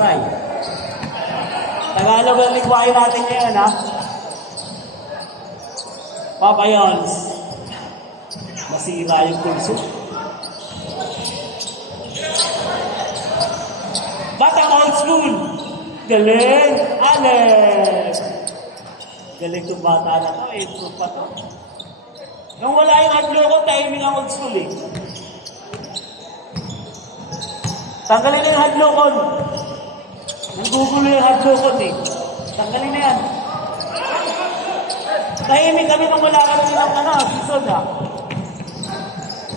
Patay. Tagalog ang ligwain natin ngayon, ha? Papayons. Masira yung kurso. Batang old school. Galing. Alex. Galing itong bata na to. Improve pa to. Nung wala yung hadlo ko, timing ang old school eh. Tanggalin na yung hadlo ko. Nanggugulo yung hadlo ko eh. Tanggalin na yan. Tahimik kami nung wala kami ng season ha.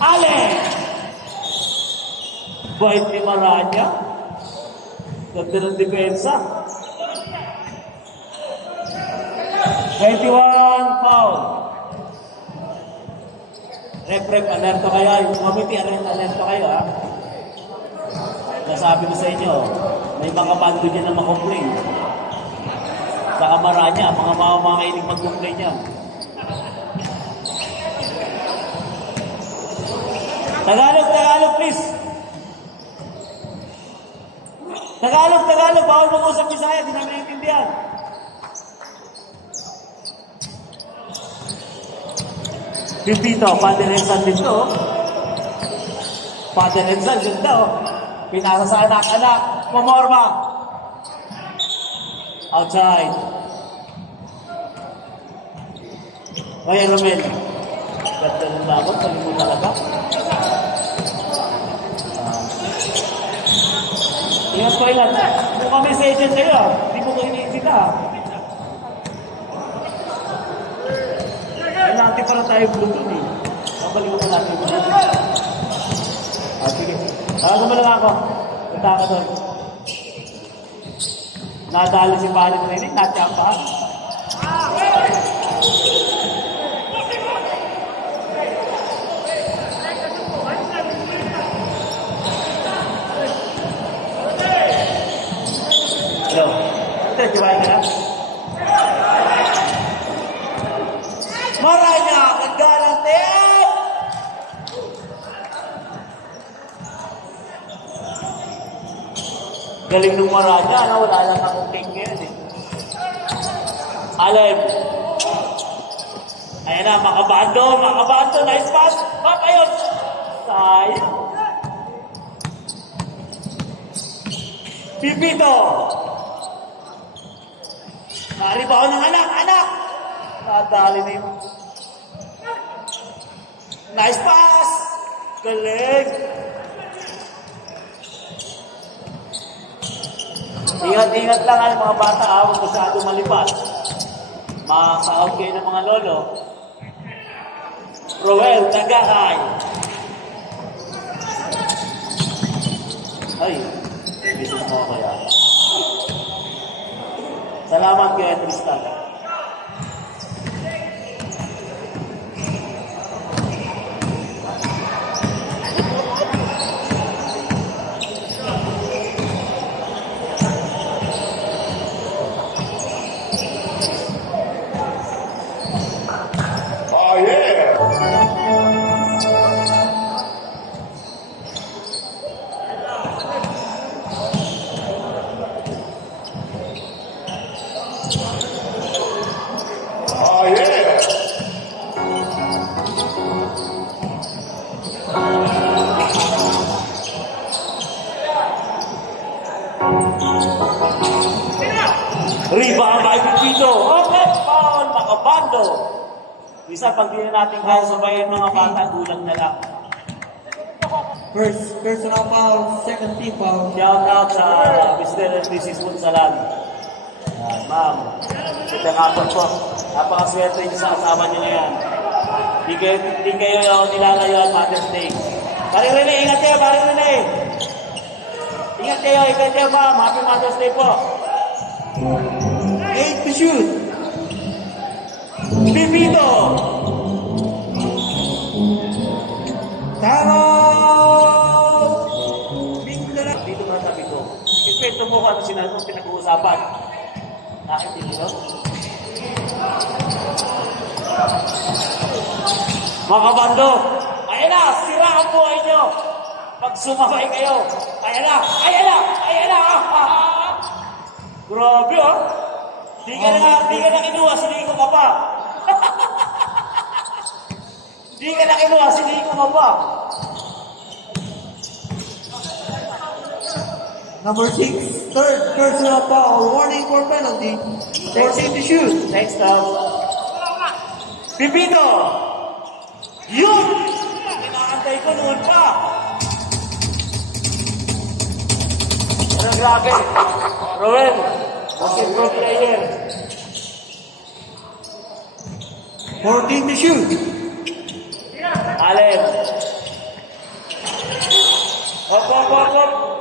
Alex! Bait ni Maranya. Ganda ng depensa. 21 foul. Rep, alerto kayo. Yung committee, alerto kayo ha. Nasabi ko sa inyo, may mga bando dyan na makomplain. Sa kamara niya, mga mamamailing mag-complain niya. Tagalog, please. Tagalog, bawal mag-usap Bisaya, di namin naiintindihan. Pipito, Father Enzal dito. Father Enzal dito. Pinasa sa anak-anak. Pumorma. Outside. Kaya Romel. Ganda ng labot. Sabi mo talaga. Ingat ko ilan. Kung kami sa agent kayo, hindi mo ko iniisita. Nanti pala tayo Bluetooth eh. Babalik ko natin yung Bluetooth. Sige. Gumalang ako. Punta ka doon. Nadali si Palit Rinig. Natyampahan. Hello. Ito, jiwain ka na. Maranya, naggalang tip! Galing ng Maranya, na wala lang akong king ngayon eh. Alem. Ayan na, makabando, nice pass. Papayos! Sayang. Pipito! Naribaw ng anak! Nadali na yun. Nice pass! Galing! Ingat-ingat lang ang mga bata, huwag masyado malipat. Makakasaot kayo ng mga lolo. Roel, Tagakay. Ay, business mo kaya. Salamat kaya, Tristan. Rebound by Pipito. Okay, foul, makabando. Isa, pag di na natin kaya sabayin mga bata, gulang na lang. First personal foul, second team foul. Shout out sa Mr. and Mrs. Munsalan. Ma'am, ito nga po. Napakaswerte niyo sa asawa niyo ngayon. Di kayo nilalayo at Mother's Day. Pare Rene, ingat kayo, pare Rene. Ingat kayo, ma'am. Happy Mother's Day po. 8 to shoot. Pipito! Taro! Dito nga sabi ko, respeto mo kung ano pinag-uusapan. Nakikita nyo? Mga kabando, ayan na, sira ang buhay nyo. Pag sumabay kayo, ayan na, Grabe ah. Di ka na kinuha, siniko ka pa. Di ka na kinuha, siniko ka pa. Number 6, third personal foul. Warning for penalty. 14 to shoot. Next up. Pipito! Yun! Kinakantay ko noon pa. Ano grabe? Roel, basketball player. 14 to shoot. Allen. Hop.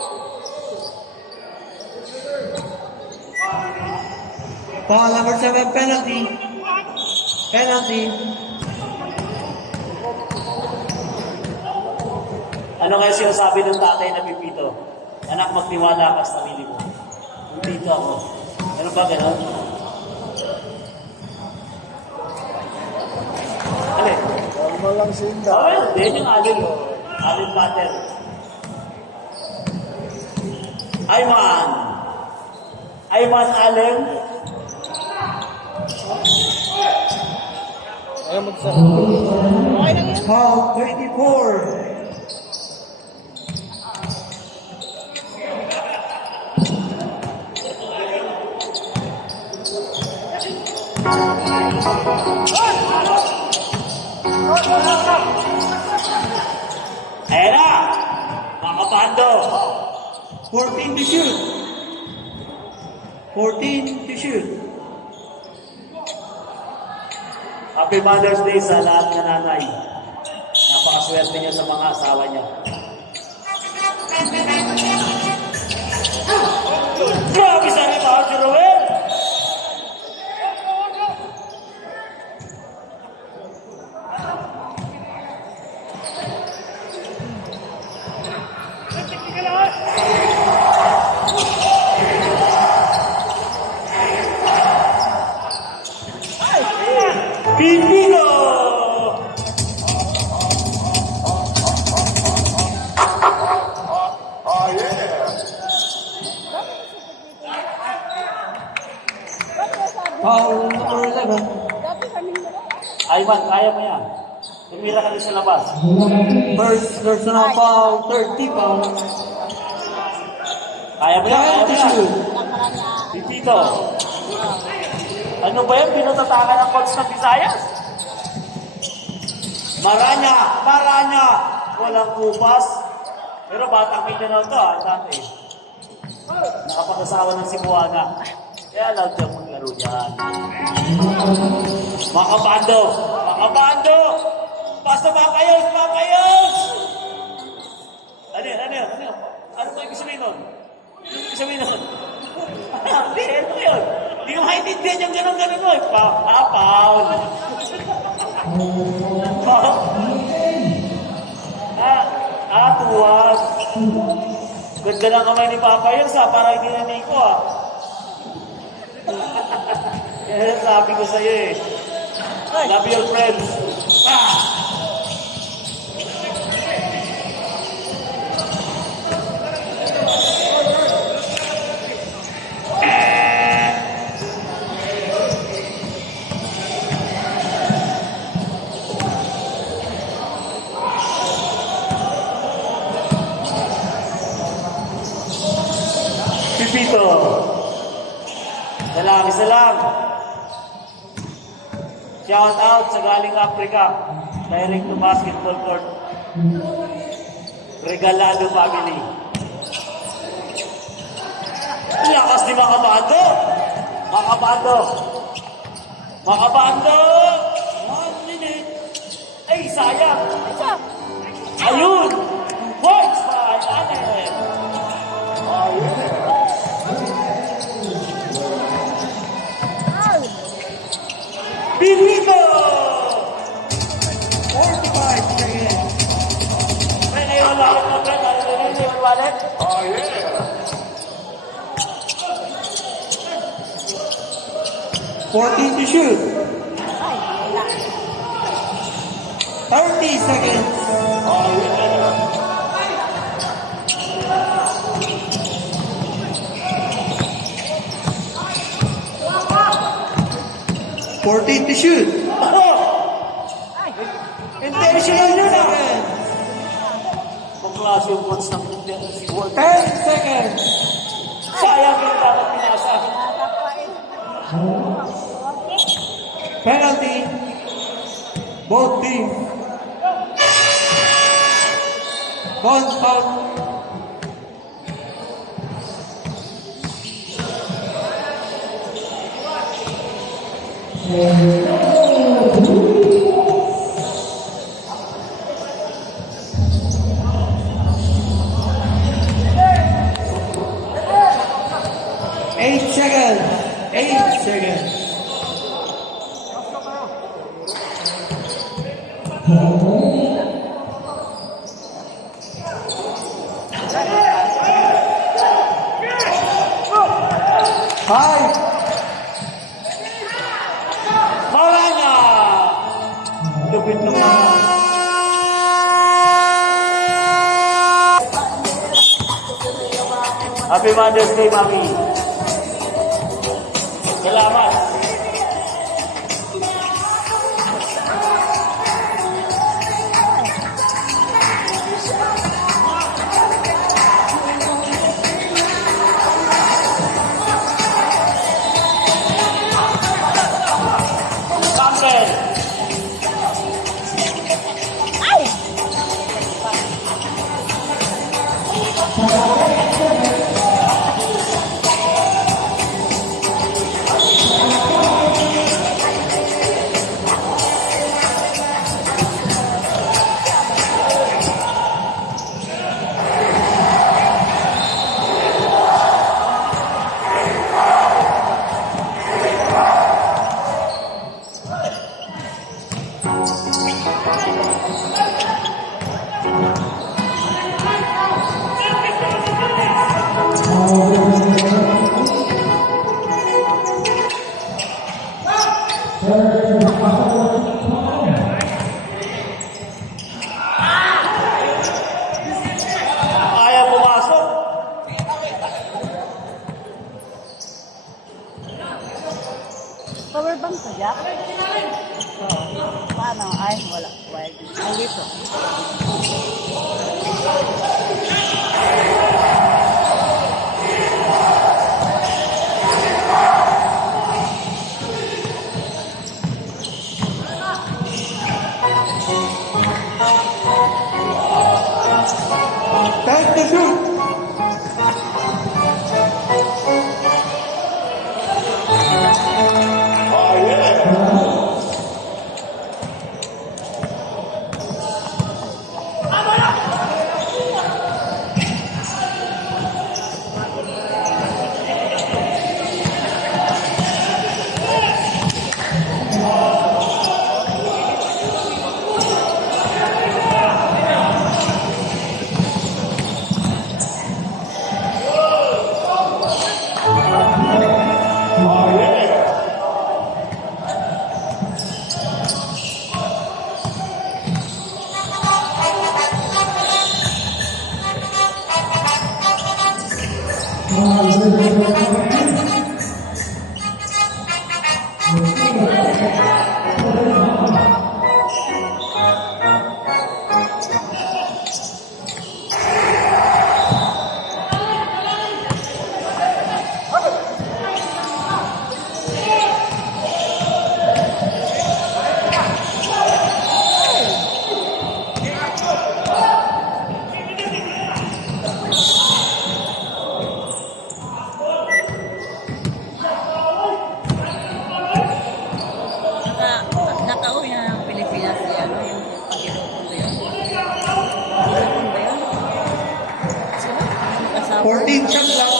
Foul number 7, penalty. Penalty. Ano kaya sinasabi ng tatay na Pipito? Anak, magtiwala ka sa sarili mo. Pipito ako. Ano ba gano'n? Alin? Normal lang sinda. Oh, din yung Alin. Alin Pater. Ayman Allen. Ayaw magsasabi. Foul 24. Ayan na! Mga kapando! 14 to shoot. 14 to shoot. Happy Mother's Day sa lahat ng nanay. Napakaswerte niya sa mga asawa niya. Grabe sa nito, si Roel! Pipino! Foul number 11. Ayman, kaya mo yan. Tumira ka din sa labas. First personal foul, 30 foul. Kaya mo yan, kaya 10 mo to yan. shoot. Pipito. Ano ba yan? Pinatatakan ng coach ng Visayas? Maranya! Walang kupas. Pero batang may ganaw to, dati. Nakapag-asawa ng Cebuana. Kaya allowed siya maglaro dyan. Makabando! Basta makayos! Ano yun? Ano ba ibig sabihin nun? Hindi, ano yun? Hindi ko maintindihan yung gano'n mo. Paul. Tuwas. Ganda ng kamay ni Papa yun para hindi na Nico Yan sabi ko sa'yo eh. Love your friends. Pipito. Isa lang. Shout out sa galing Africa. Direct to basketball court. Regalado family. Lakas ni Makabando. Makabando. 1 minute. Ay, sayang. Ayun. 2 points by Allen. Pipito! 45 seconds. May naiwan wallet mo, Brett. Ano na yun, naiwan wallet? 14 to shoot. 30 seconds. 14 to shoot. Intentional yun ah! Seconds. Kung klase yung coach ng world. 10 seconds. Sayang yung dapat pinasa. Penalty. Both teams. Foul. Eight seconds. Five. Wala na! Lupit naman. Happy Mother's Day, Mami. Salamat. Campbell. Ayaw pumasok. Power bank sa Jack? Paano? Ay, wala. Wag. Nandito. Time to shoot. Nakauwi na ng Pilipinas si ano, yung Panginoon ba yun? Panginoon ba yun? Sino? Kasama? 14 shots lang.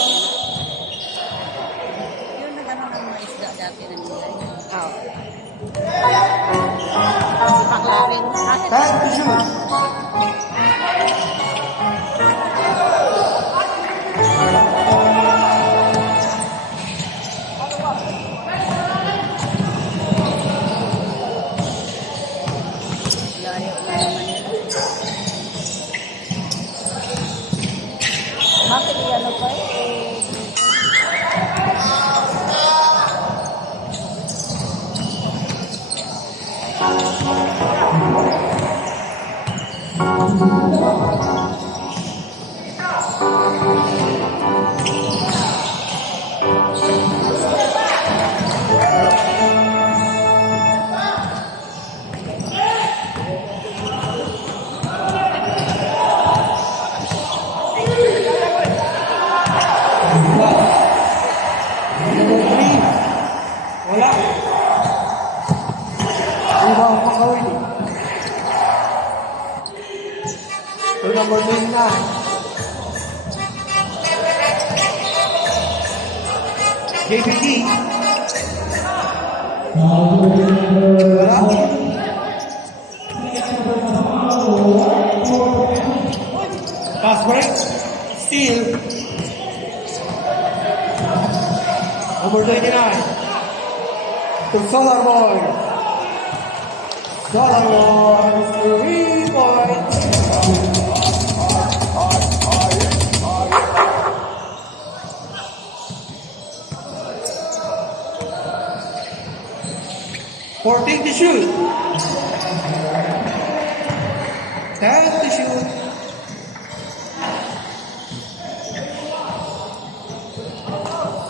Yun nag-ano ng mga isda dati ng nilay. Oo. Si Paklarin. Time to shoot. Layo na naman yun. Bakit ano pa eh? Number 3. Wala. Rebound Makawili. To number 29. JPT. Wala. Pass break. Steal. Number 29. To Solar Boy. Solar Boy. 3 points. Fourteen to shoot. 10 to shoot.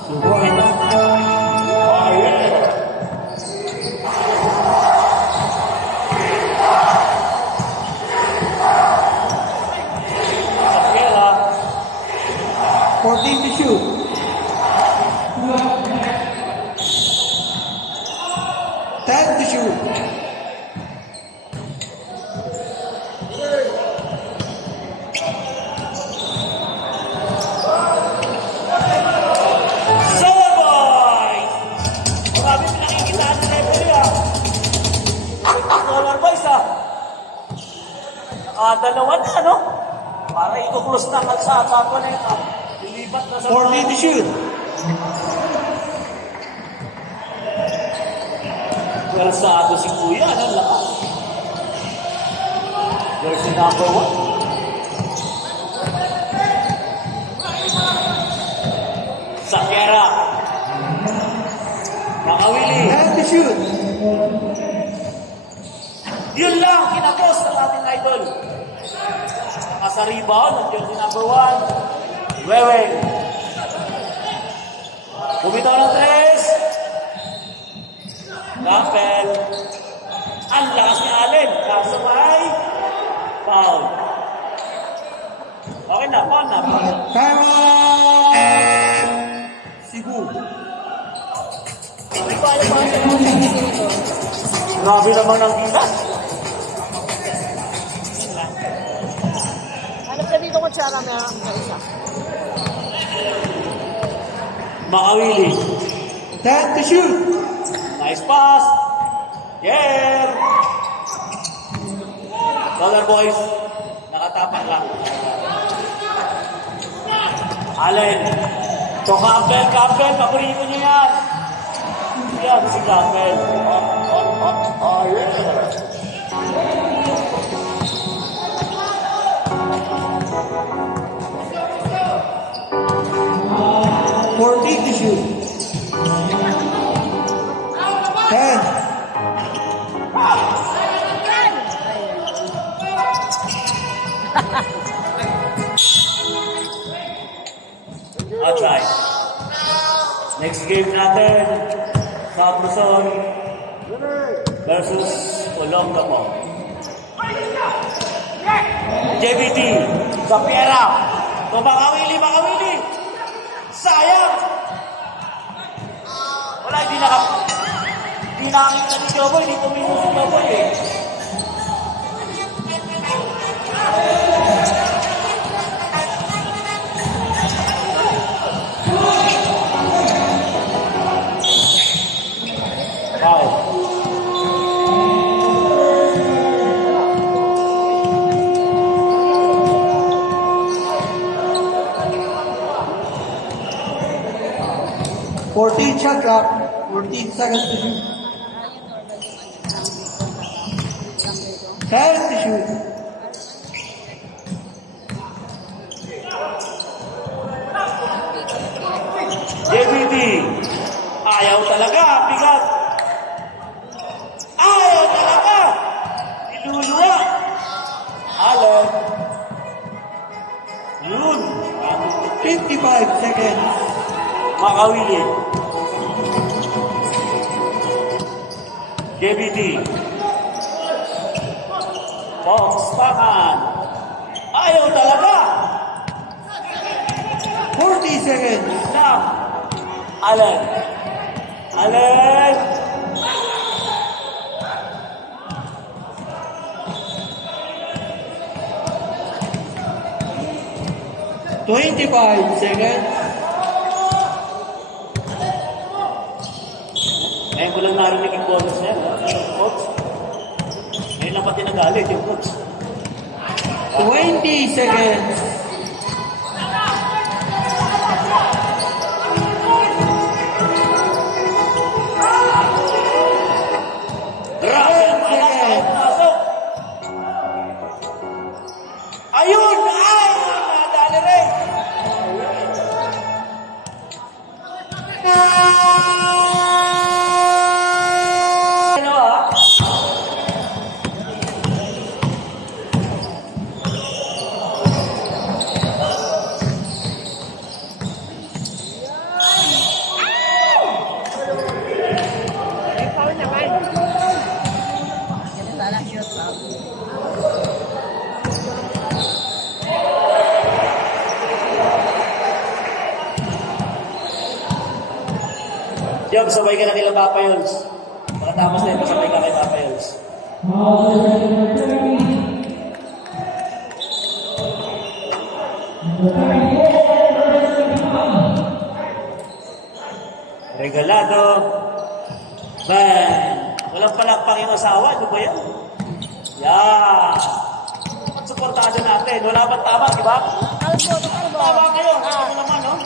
Two points. Sapiela. 14 to shoot. Ten to shoot. Solar Boys! Marami pinakikitaan sa referee ah. Solar Boys ah. Dalawa na no? Para i-close na kalsada ko na ito. Lilipat na sa 14 to shoot. kalsado si Kuya. Ano lakas? Jersey number 1. Sapiera. Makawili. 10 to shoot. Yun lang, kinapos ng ating idol. Saka sa rebound, ang jersey number 1. Weweng. Bumitaw ng 3. Gampel. Ang lakas ni Allen. Kaso may foul. Okay na, foul na. Time out. Cebu. Hindi ko alam kung ano yung nito. Grabe naman ang gilas. Hanap ka dito kung tsara na isa. Makawili. 10 to shoot. Nice pass. Yeah. Solar Boys. Nakatapak lang. Allen. So Campbell, paborito niyo yan. Yan si Campbell. Yeah. Fourteen to shoot. 10. I'll try. Next game natin, South Luzon versus Olongapo. JBT, Sapiera. So makawili. Sayang! Wala, hindi nakakita ni Joboy, hindi tumingo si Joboy eh. Wow. 14 shot clock. 14 seconds to shoot. 10 to shoot. JBT. Ayaw talaga. Bigat. Ayaw talaga. Niluluwa. Allen. Yun. 55 seconds. Makawili. JBT. Fox Pangan. Ayaw talaga. 14 30 seconds. Now, Allen. Allen. 25 seconds. Ngayon ko lang narinig yung bonus na yan, ha? Yung coach. Ngayon lang pati nagalit yung coach. 20 seconds. Grabe ang palas na pumasok. Ayun! Ay! Nadali rin! Ano ah? Ganun sana shoot out. Job, sabay ka na nila Papa Yols. Makatapos na ito, sabay ka kay Papa Yols. Regalado. Bang! Walang palakpak yung asawa. Ano ba yan? Yan! Pagsuportado natin. Wala bang tama, di ba? Tama kayo. Ano naman, no?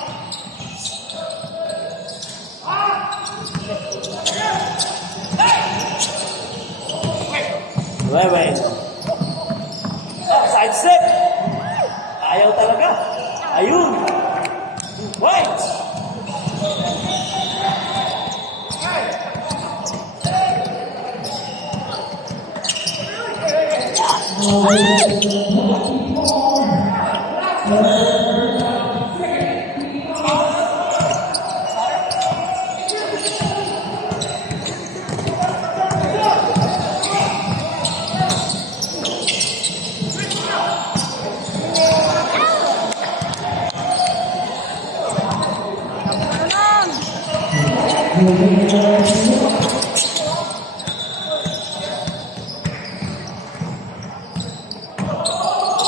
Wait. Side step. Ayaw talaga. Ayun. Wait.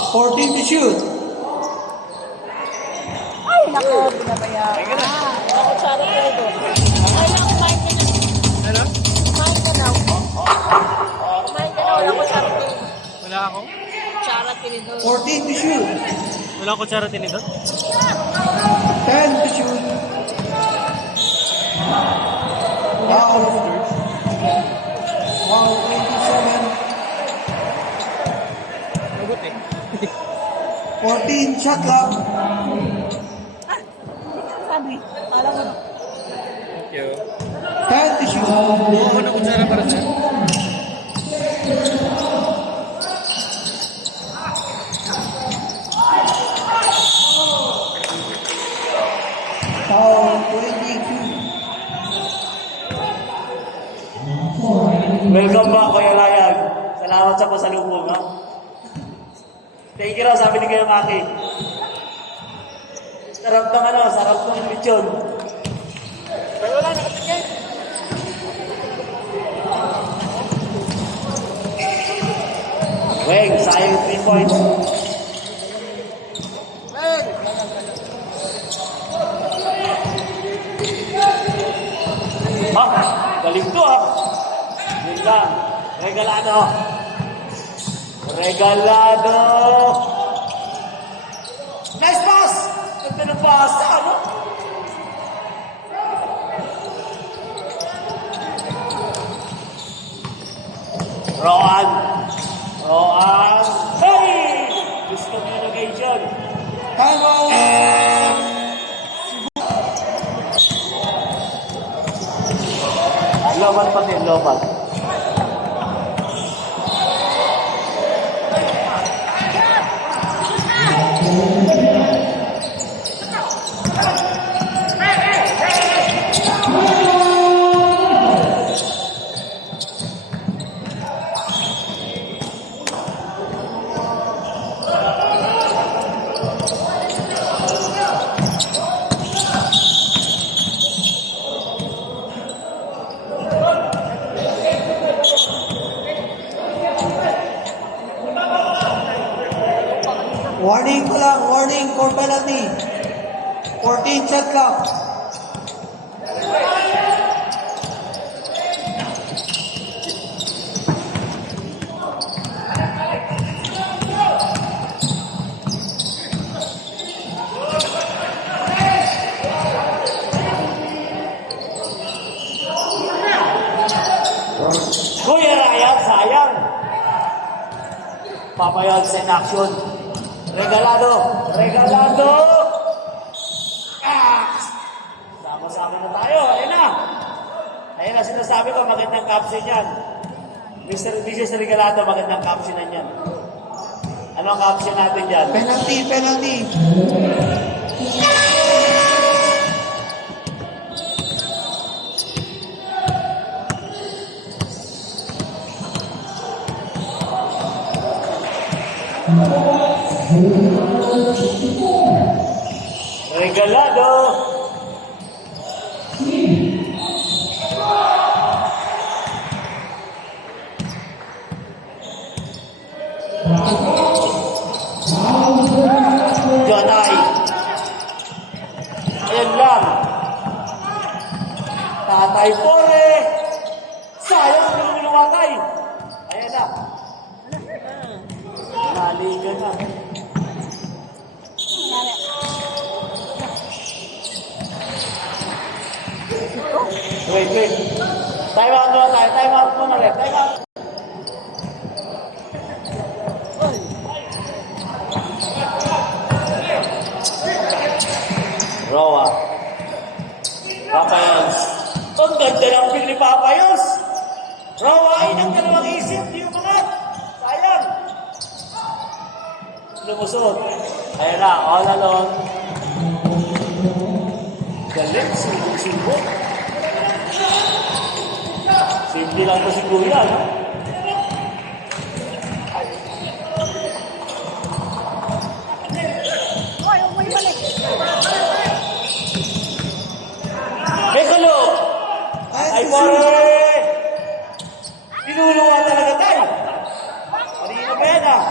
Fourteen to shoot. Ay, nako, binabayaran. Ako, sorry ko ito. Okay lang, kumain ka na. Ano? Kumain ka na. Kumain ka na, wala ko sarap ko. Wala ako? Charot nito. 14 to shoot. Wala akong kutsara tinidor? 10 to shoot. Wow. Wow, 27. Mabuti. 14 shot clock. Sabi, alam mo. Thank you. 10 to shoot. Buo ko na kutsara para sa'yo. Foul 22. Welcome back, Kuya Ryan. Salamat sa pasalubong, ha? Thank you raw, sabi ni Kuya Maki. Sarap ng sarap ng lechon. Pero wala, nakatigay. Weng, sayang 3 points. Galing to, ha? Yun lang. Regalado. Nice pass! Ganda ng pass, ano? Roan! Hey! Gusto mo yung location. Time out. Lobat pati, lobat. 14, shot clock. Kuya Ryan, sayang. Papayag sa action. Regalado. Regalado. Ah! Sama-sama na tayo. Ayun na. Ayun na sinasabi ko, magandang caption yan. Mr. Vicious Regalado, magandang caption yan. Ano ang caption natin dyan? Penalty, penalty. Regalado. Janay. Ayan lang. Tatay Pore. Sayang, lumiluwatay. Ayan na. Naligan na. Wait. Time out muna tayo. Time out muna rin. Time out. Roa. Papayos. Ang ganda ng pin ni Papayos. Roa ay ng dalawang isip. Di umangat. Sayang. Lumusot. Ayan na. All along. Galing. Sibuk-sibuk. Simple lang to si Kuya, no? Mekalo! Ay, pare! Pinuluwa talaga tayo. Marina ba yan, ah?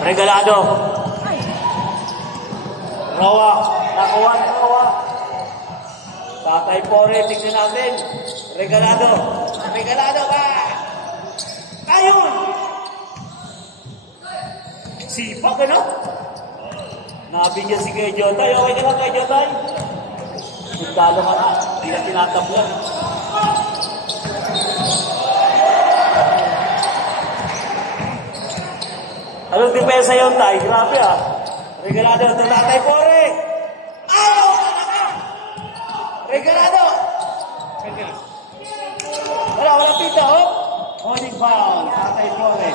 Regalado. Rawa. Nakuha. Tatay Pore, tignan natin. Regalado. Regalado ka. Ayun. Sipak, ano? Nabigyan si Kuya Jotay. Okay ka lang, Kuya Jotay? Sundalo ka na. Hindi na tinatablan. Anong depensa yun, Tay? Grabe, ah. Regalado ito, Tatay Pore. Ayaw talaga! Regalado! Walang pita, oh. Holding foul, Tatay Pore.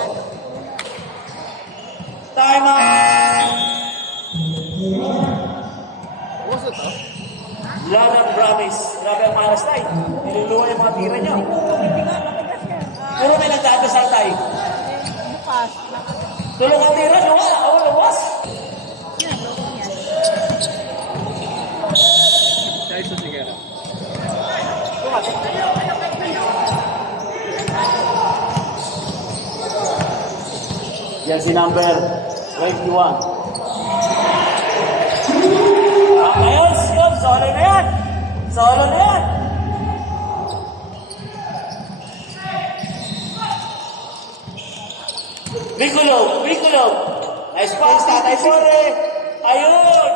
Time out! Lana Bramis. Grabe ang malas, Tay. Niluluwa yung mga tira niya. Pero may nagdadasal, Tay. Bukas. Tulong ang tira niyo, ako lumas. Yan, loko yan. Siya isa sigara. Yan si number 21. Ayos, yun, solo na yan. Solo na yan. Bicolog. Nice pass, Tatay Pore. Ayun.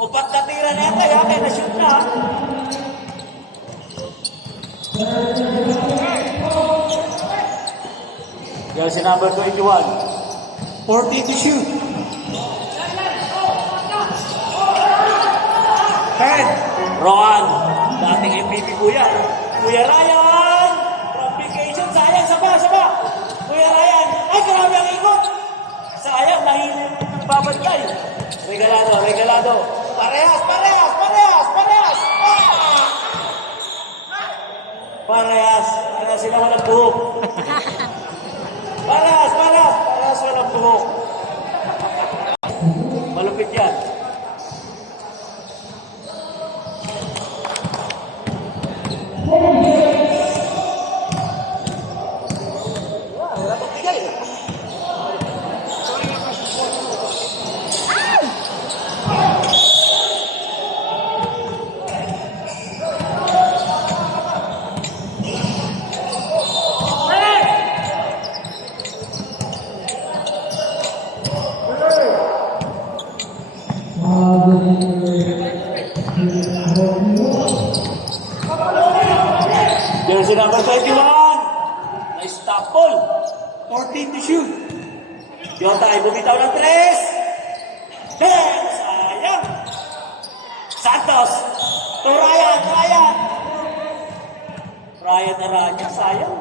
Upat na tira na yan, kaya na-shoot na. Yan si number 21. 40 to shoot. 10. Roan, dating MVP Kuya. Kuya Ryan, from vacation, sayang, saba. Kuya Ryan, ay grabe ang ikot. Sayang, nahilin ng babantay. Regalado. Parehas. Ah! Parehas sila walang buhok. Parehas walang buhok. Malupit yan. Jersey number 21. Nice stop ball. 14 to shoot. Yotay, bumitaw ng 3. Sayang. Santos. To Ryan. Ryan Aranya, sayang.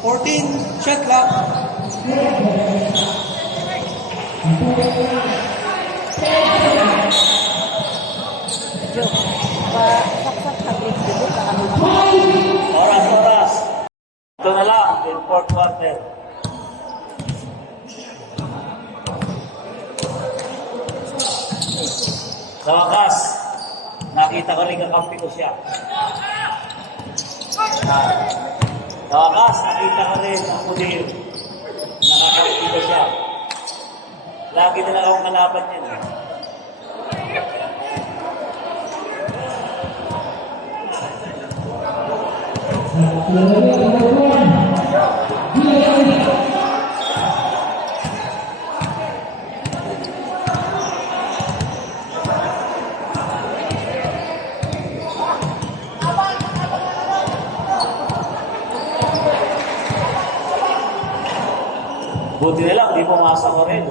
14 shot clock. Jo, saksak habis dulu kakak Oras. Ito na lang, in fourth quarter. Sa wakas, nakita ko rin kakampi ko siya. Sa wakas, nakita ko rin ang mudir. Nakakampi ko siya. Lagi na lang akong kalaban niya. Buti na lang, di pumasok ko rin.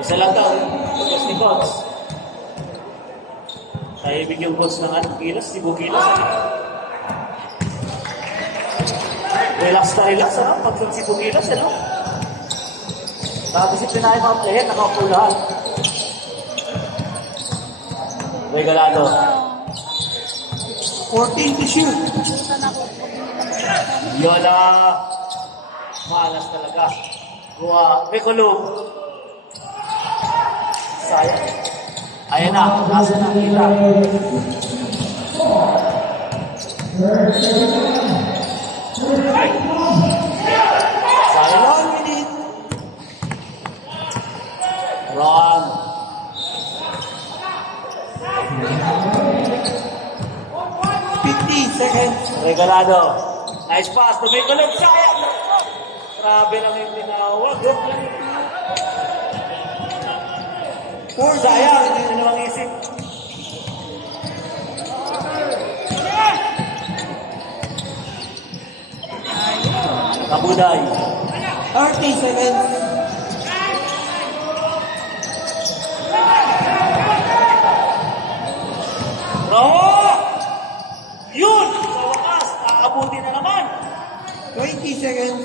Isa lang daw, tugas ni Coach. Kaya ibig yung Coach ng kilos, si Bukilos. Relax, ano? Pag si Bukilos, ano? Tapos yung pinay mga player, nakaupo lahat. Regalado. 14 to shoot. Yola. Malas talaga. Kuha. Rekulog. Sayang. Ayan na. Nasa na kita. Sayang. 1 minute. Ron. Seconds. Regalado. Nice pass. Tumikulog. Sayang. Grabe lang yung tinawag. Sayang. Hindi na namang isip. Kabuday. 30 seconds. Bravo! Yun! Sa wakas, aabuti na naman. 20 seconds.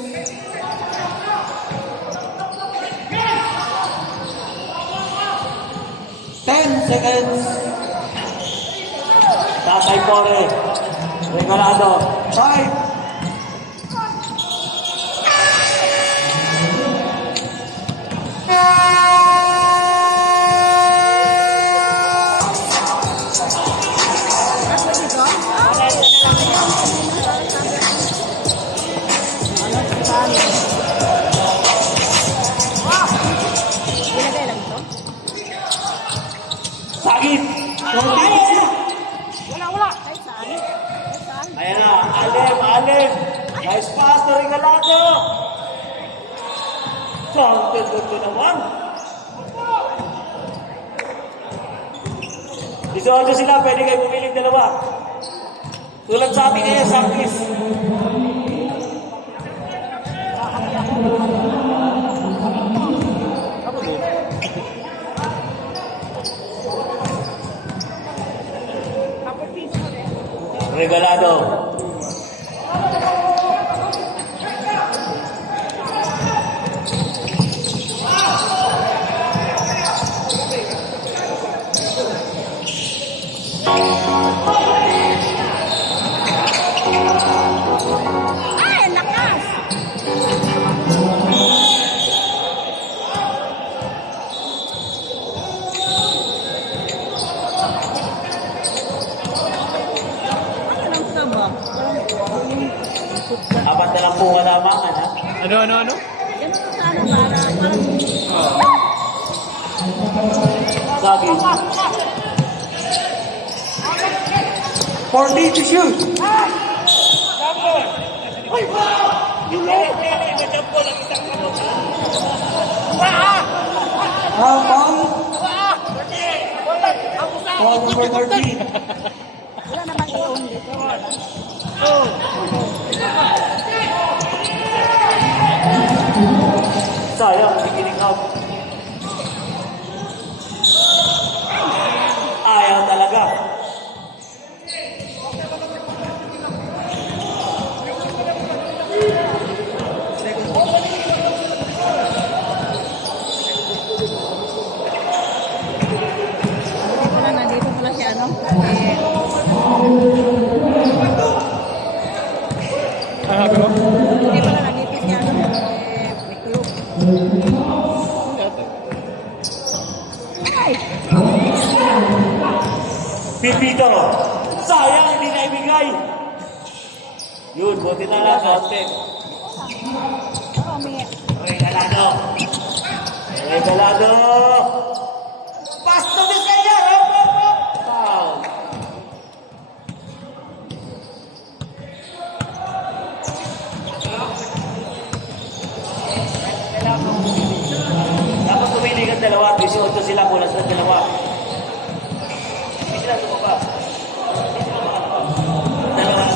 Ten seconds. Tatay Pore. Regalado. 5. Sagit. Wala. Ay, saan? Ayan na. Alem. Nice pass to Regalado. Counted to naman. Isoldo sila. Pwede kayo pumiling dalawa. Tulad sa amin ngayon, Sampis. Regalado. Ay, ang lakas! Ano ka ba? Apat na lang po malamangan, ha? Ano? Yan ang sana parang 40 to shoot. Ball. Foul number 13. Wala namang iyon dito. Sayang, beginning out. Ayaw talaga. Wala, nandito pala si ano. Sabi mo? Hindi pala nandito si ano. May clue. Ay! Pipito. Sayang, hindi na ibigay. Yun, buti na lang. Konti. Oo, may... Regalado. Regalado. Pass to the kanya. Foul. Dapat tumili kang dalawa. 18 sila, bulas na dalawa. Hindi sila tumabas. Hindi sila makalabas. Dalawa na.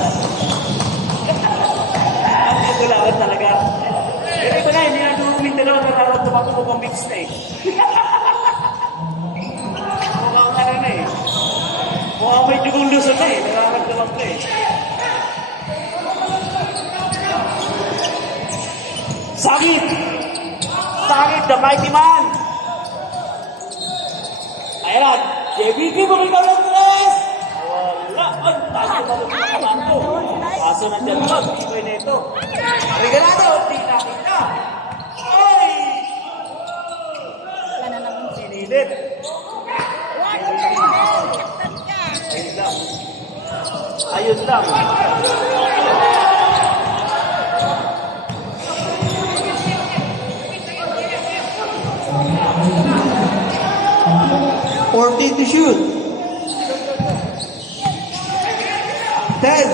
Ang kailangan talaga. Pero ito na, hindi na dumuming dalawa. Nararamdaman ko mukhang mix na eh. Mukhang ano na eh. Mukhang may dugong lusot na eh. Nararamdaman ko eh. Sakit! Sakit, the mighty man! Ayan, JBT mo rin ng tres! Wala! Ay, taas ko ba rin naman to? Kaso nandiyan ba? Hindi ko na ito. Regalado! Hindi nakita! Ay! Wala na naman. Sinilit! Wala na naman. Ayun lang. Ayun lang. 14 to shoot. 10.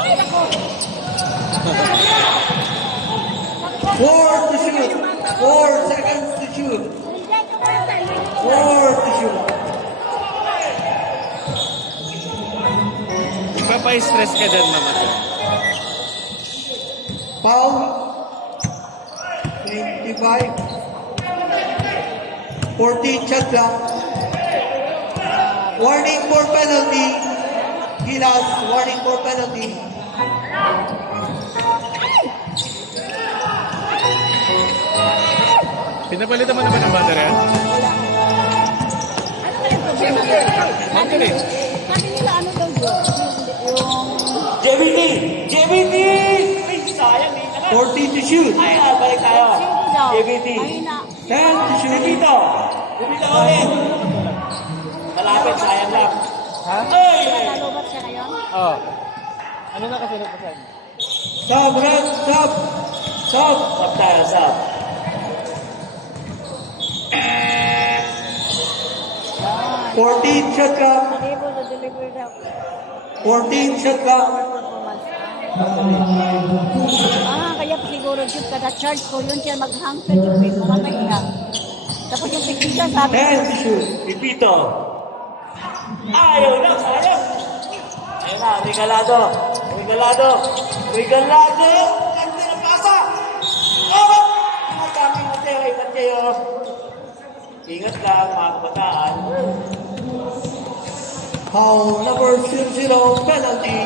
Ay, nako. 4 to shoot. 4 seconds to shoot. 4 to shoot. Ipapa-stress ka dyan, mama. Foul. 25. 14 shot clock. Warning for penalty. Gilas, warning for penalty. Pinapalitan mo naman ang battery, ha? Ano ba yung problema nila? Bakit eh? Sabi nila ano daw yun? Yung... JBT! JBT! Ay, sayang eh. 14 to shoot. Ay, balik tayo. Sino daw? JBT. Ay na. 10 to shoot. Bumito! Bumito ulit! Malapit, sayang lang. Ha? Ay! Nalubat siya ngayon? Oo. Ano na kasi nagpasan? Sub, run, sub. Sub. Sab tayo, sab. Yan. 14 shot clock. Nalibo na deliver daw. 14 shot clock. Performance. Kaya siguro yun kada charge ko yun siya mag-hang sa tubig. Mamatay na. Tapos yung technician sabi 10 to shoot. Pipito. Ayaw na, sayang. Ayun na, regalado. Regalado. Regalado. Ang tinapasa. Oh! Ang dami Mateo. Ingat kayo. Ingat lang, mga kabataan. Foul number 0, penalty.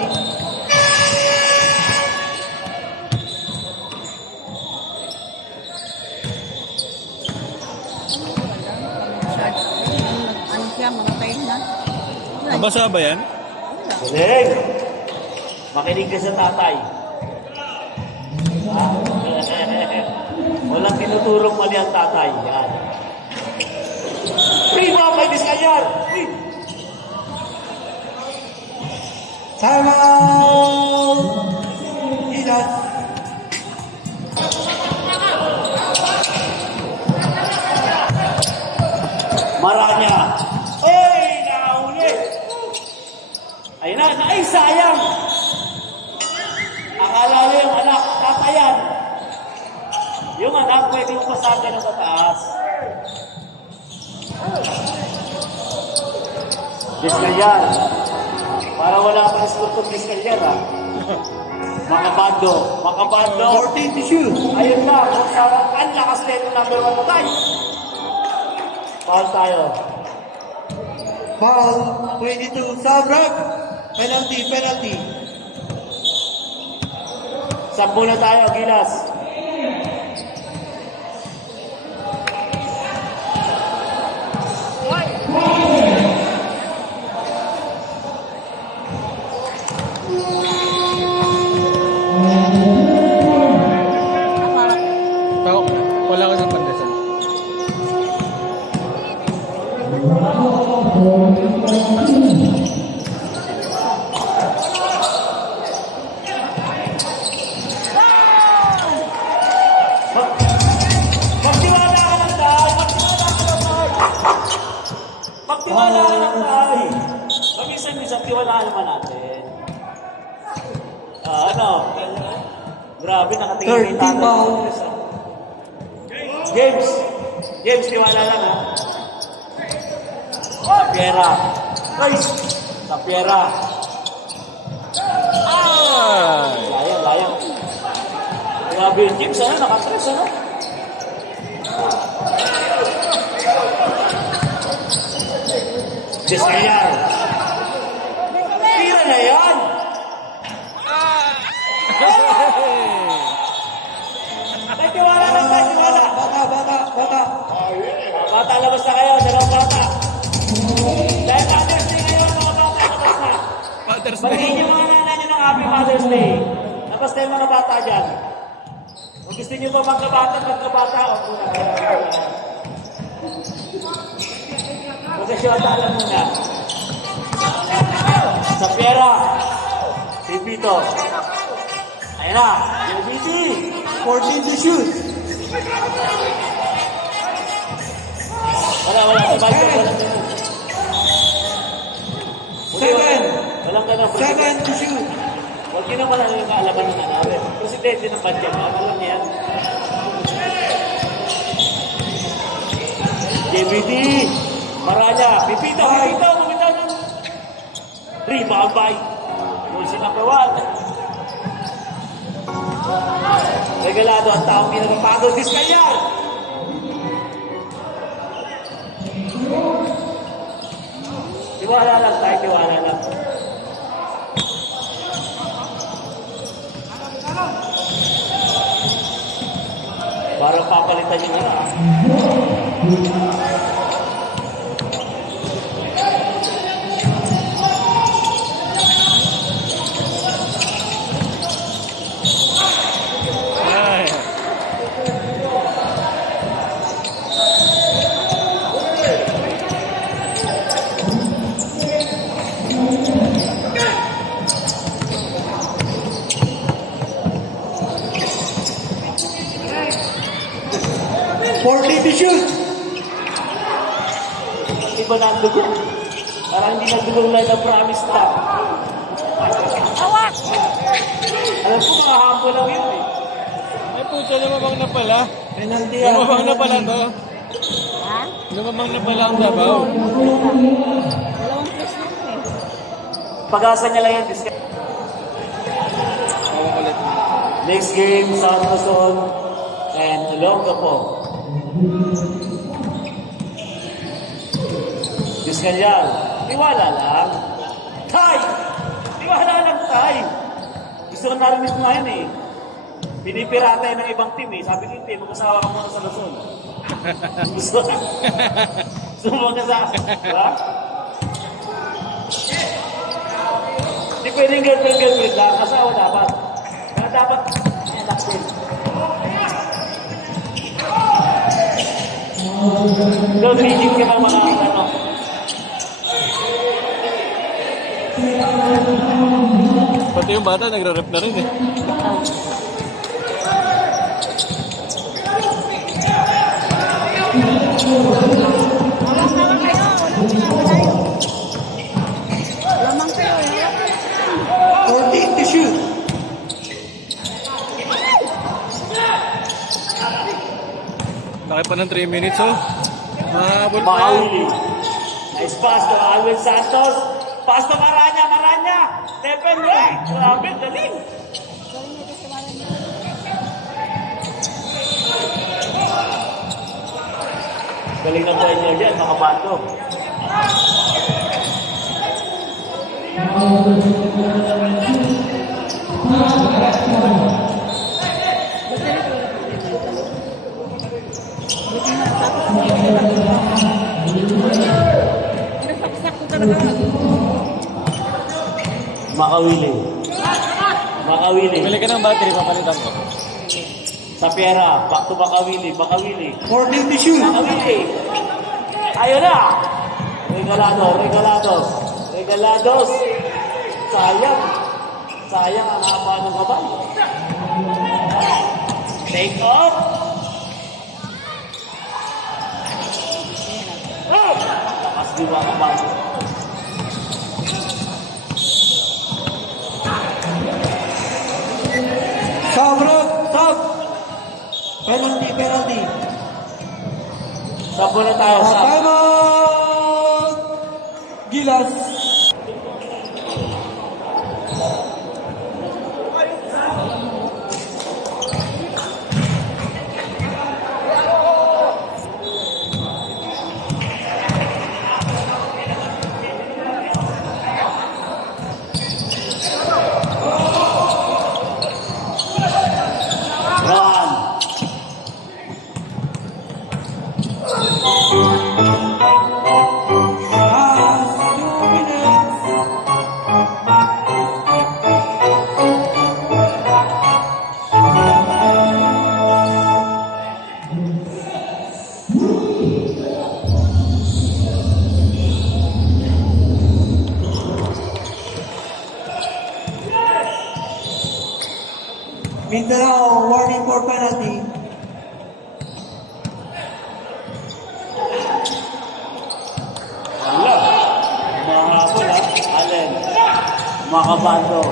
charge. Ano siya, mamatay na. Nabasa ba yan? Galing. Makinig ka sa tatay. Ah. Walang tinuturong mali ang tatay. Yan. Primo, may diskanyar. Time out. Gilas. Maranya. Ay, nahuli. Ayun na, ay, sayang. Akala nyo yung anak, tatayan. Yung anak, pwede yung pasaga ng pataas. Diskalyan. Para wala akong score kung Diskalyan, ha? Makabando. 14 to shoot. Ayun na, kung sa ang lakas nito number 1 tayo. Foul tayo. Foul, 22. Sabrak. Penalty. Sampu na tayo, Gilas. Tao, wala ka ng pandesal. Magtiwala ka ng tayo. Magtiwala ka ng tayo. Pag-isang tiwalaan naman natin. Ano? Grabe, nakatingin 30 foul. James, tiwala lang, ha? Tapiera. Nice! Tapiera. Ay! Layang. Grabe yung James, ano? Nakapress, ano? Discayar. Tira na yan! Ay, tiwala lang tayo, tiwala. Baka. Bata, labas na kayo. Dalawang bata. Dahil Father's Day ngayon, mga bata, labas na. Father's Batiin Day. yung mga nanay nyo ng Happy Father's Day. Labas na yung mga bata dyan. Kung gusto nyo ito magkabata, o muna. Pagkasyon, alam muna. Sa pera. Pipito. Ayun na. Yung BT. 14 to shoot. Wala. Sabay ko. Walang ganun. 7 to shoot. Huwag nyo naman ang yung kaalaman ng nanawin. Presidente ng budget. Alam niya yan. JBD. Maranya. Pipito. Bumitaw ng rebound by. Pulsi number 1. Regalado ang taong pinapapagod. Discayar. Tiwala lang tayo, tiwala lang. Parang papalitan nyo na. Ay! To shoot. Iba na ang dugo. Parang hindi nagdugong lang na promise na. Hawak! Alam ko mga hampo lang yun eh. Ay, pucha, lumabang na pala. Penalty. Lumabang na pala to. Ha? Lumabang na pala ang Davao. Dalawang plus na ito eh. Pag-asa niya lang yan. Next game, San Jose and Olongapo. Discayar, tiwala lang. Tay! Tiwala lang, tay. Gusto ko narinig mo ngayon eh. Pinipirata yun ng ibang team eh. Sabi ko, hindi, mag-asawa ka muna sa Luzon. Gusto mo mag-asawa? Diba? Hindi pwedeng girlfriend lang. Asawa dapat. Kaya dapat, anak din. Don't rigid ka ba mga ano? Pati yung bata, nagre-rep na rin eh. Lamang kayo eh. 14 to shoot. Laki pa ng 3 minutes oh. Mahabol pa yan. Mahuli. Nice pass to Alvin Santos. Pass to Maranya, Maranya. Stephen Ray. Grabe, galing. Galing na po inyo dyan, mga bato. Makawili. Makawili. Bili ka ng battery, papalitan ko. Sa pera, back to Makawili, Makawili. 14 to shoot. Makawili. Ayun na. Regalados. Regalados. Sayang. Sayang ang haba ng kabal. Take off. Oh! Takas di ba kabal? Sub, bro. Sub. Penalty, penalty. Sabo na tayo sa... Time out! Gilas. Run. Last 2 minutes. Mindanao, warning for penalty. Wala. Mahapon ha. Allen. Makabando.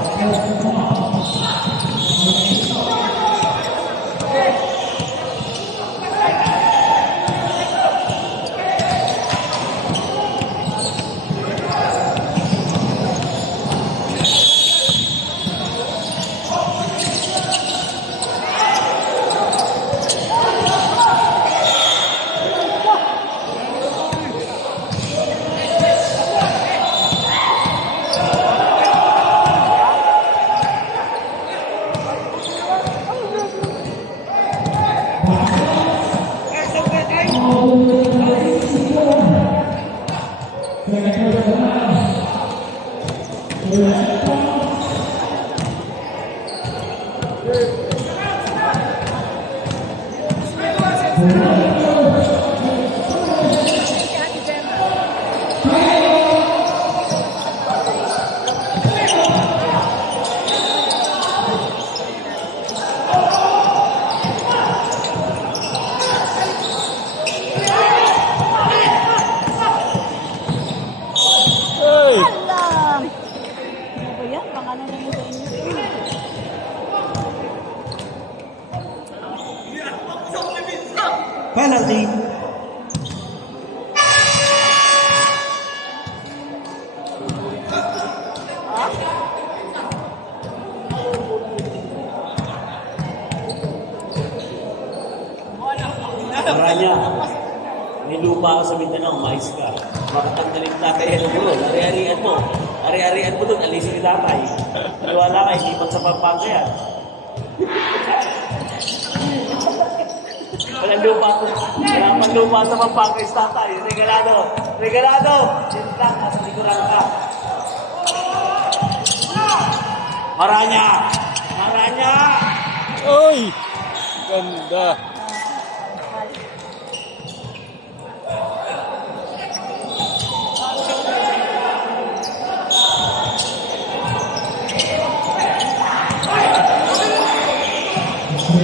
Hey! Alam! Ano ba yan? Pangalan na nito inyo. Penalty. Maranya. May lupa ka sa Mindanao, mais ka. Makatanggalin tatay yan mo doon. Ari-arian mo. Ari-arian mo doon, alisin ni tatay. Wala ka, hindi pag sa Pampanga yan. Walang lupa ko. Wala pang lupa sa Pampanga is tatay. Regalado. Regalado. Yan lang, nasa likuran ka. Maranya. Maranya. Oy! Ganda.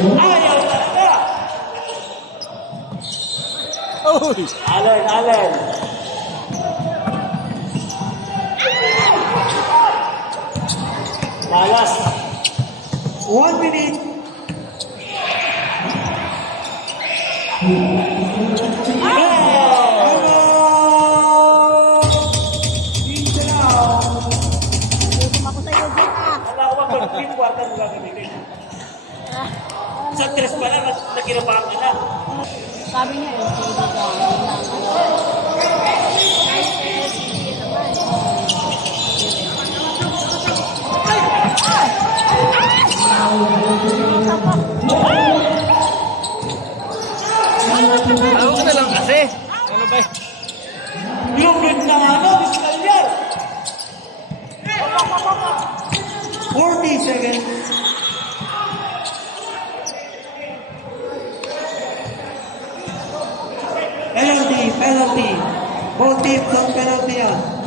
Ayaw talaga. Oy! Allen, Allen. Malas. 1 minute. Ah! sa tres pa lang, nagkinabahan ka na. Sabi niya, yung hindi daw, hindi na, ano. Ano ka na lang kasi? Ano ba? Yung ganda nga no, Biscal yan. 40 seconds. Penalty. Both teams on penalty yan.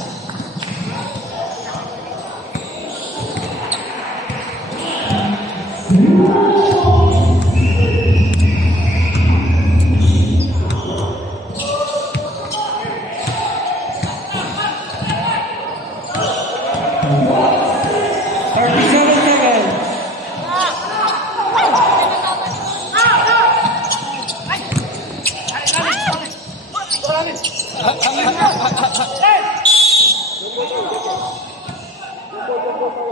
Seconds.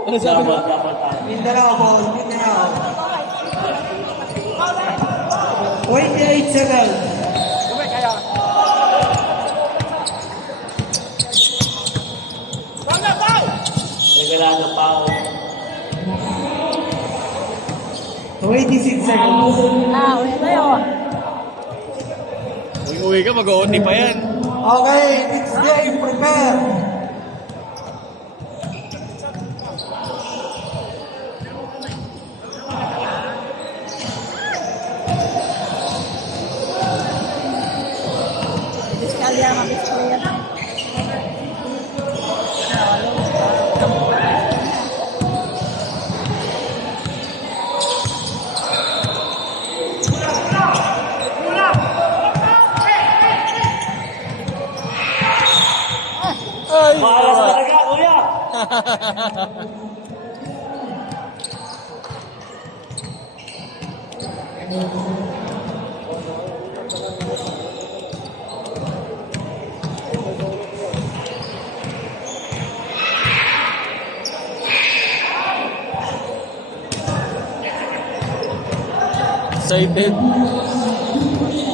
Ano sabi mo? Mindanao ball, Mindanao. 28 seconds. Regalado pa ako. 26 seconds. Uwi tayo. Uwi ka, mag-OT pa yan. Okay, next game, prepare. Biskalya, mabiskalya. Ay, Malas talaga, kuya. excited.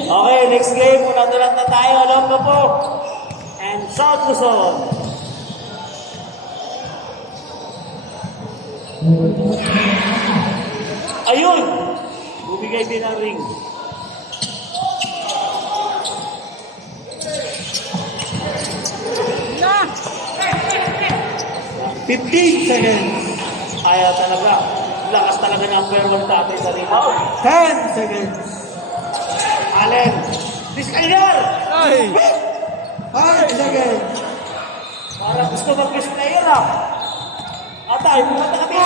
Okay, next game. Unang-dulat na tayo. Alam mo po. And South Luzon. Ayun! Bumigay din ang ring. Na! 15 seconds. Ayaw talaga. Lakas talaga ng perwal tatay sa rebound. 10 seconds. Allen. Discalyer! Ay! 5 seconds. Para gusto mag-best player ah. Atay, pumunta kami.